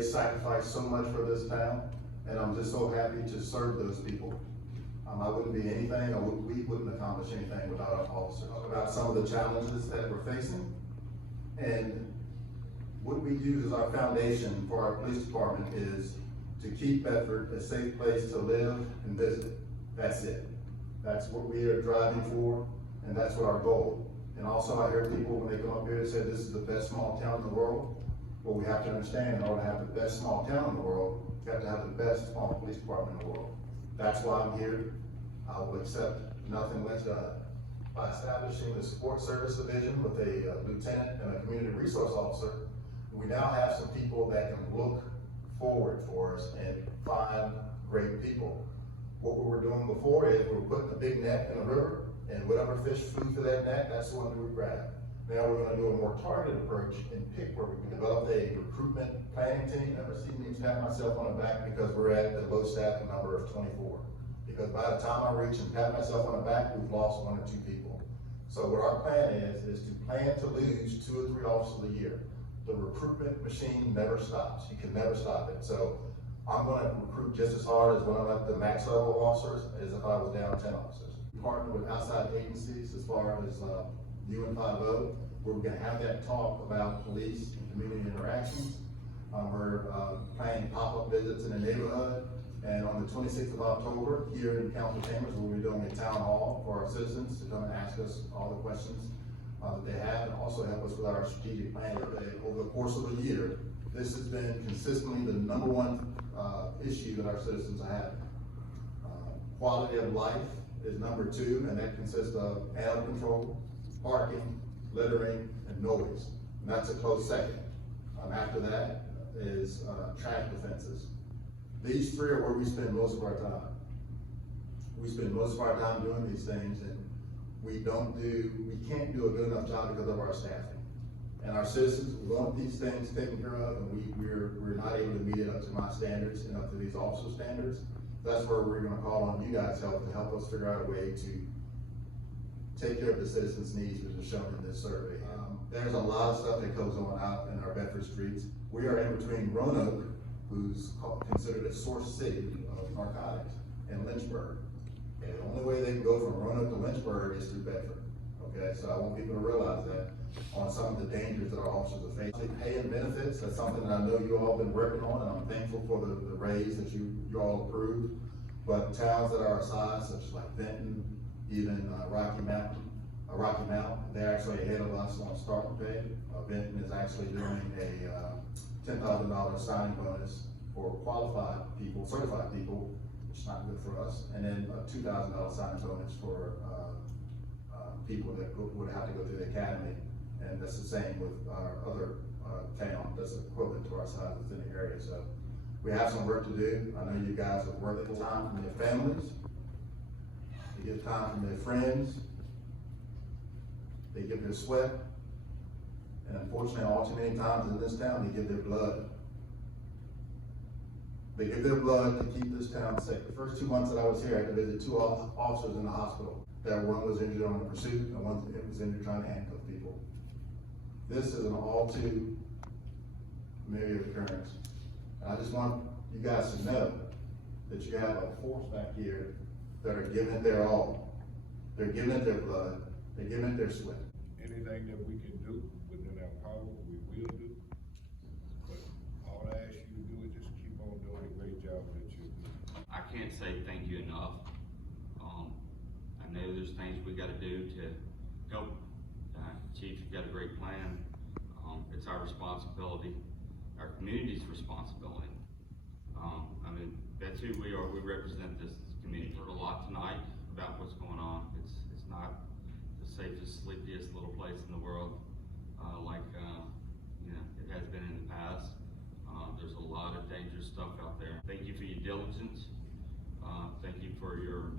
They sacrificed so much for this town, and I'm just so happy to serve those people. I wouldn't be anything, we wouldn't accomplish anything without our officers. Talk about some of the challenges that we're facing, and what we use as our foundation for our police department is to keep Bedford a safe place to live and visit. That's it. That's what we are driving for, and that's what our goal. And also I hear people when they come up here say this is the best small town in the world. Well, we have to understand, in order to have the best small town in the world, you have to have the best small police department in the world. That's why I'm here. I will accept nothing less done. By establishing the support service division with a lieutenant and a community resource officer, we now have some people that can look forward for us and find great people. What we were doing before is we were putting a big net in the river, and whatever fish flew through that net, that's the one we would grab. Now we're going to do a more targeted approach and pick where we can develop a recruitment planning team. Never seen me pat myself on the back because we're at the low staffing number of 24. Because by the time I reach and pat myself on the back, we've lost 1 or 2 people. So what our plan is to plan to lose 2 or 3 officers a year. The recruitment machine never stops. You can never stop it. So I'm going to recruit just as hard as when I'm at the max level of officers as if I was down 10 officers. We partner with outside agencies as far as UN50, where we're going to have that talk about police and community interactions. We're planning pop-up visits in the neighborhood. And on the 26th of October, here in council chambers, we'll be doing a town hall for our citizens to come and ask us all the questions that they have, and also help us with our strategic plan. Over the course of the year, this has been consistently the #1 issue that our citizens have. Quality of life is #2, and that consists of animal control, parking, littering, and noise. And that's a close second. After that is traffic offenses. These 3 are where we spend most of our time. We spend most of our time doing these things, and we can't do a good enough job because of our staffing. And our citizens want these things taken care of, and we're not able to meet it up to my standards and up to these officer standards. That's where we're gonna call on you guys' help to help us figure out a way to take care of the citizens' needs, which is shown in this survey. There's a lot of stuff that goes on out in our Bedford streets. We are in between Roanoke, who's considered a source city of narcotics, and Lynchburg. And the only way they can go from Roanoke to Lynchburg is through Bedford. Okay, so I want people to realize that on some of the dangers that our officers are facing. Pay and benefits, that's something that I know you all have been working on, and I'm thankful for the raise that you all approved. But towns that are our size, such as like Benton, even Rocky Mountain, they're actually ahead of us on starting pay. Benton is actually doing a $10,000 signing bonus for qualified people, certified people, which is not good for us, and then a $2,000 signing bonus for people that would have to go through the academy, and that's the same with our other town that's equivalent to our size within the area. So we have some work to do. I know you guys have worked time from their families, they give time from their friends, they give their sweat, and unfortunately, all too many times in this town, they give their blood. They give their blood to keep this town safe. The first 2 months that I was here, I had to visit 2 officers in the hospital. That one was injured on the pursuit, and one was injured trying to handcuff people. This is an all too familiar occurrence. And I just want you guys to know that you have a force back here that are giving it their all. They're giving it their blood. They're giving it their sweat. Anything that we can do within our power, we will do. But all I ask you to do is just keep on doing the great job that you do. I can't say thank you enough. I know there's things we gotta do to help. Chief, you've got a great plan. It's our responsibility, our community's responsibility. I mean, that's who we are. We represent this community. Heard a lot tonight about what's going on. It's not the safest, sleepiest little place in the world, like you know, it has been in the past. There's a lot of dangerous stuff out there. Thank you for your diligence. Thank you for your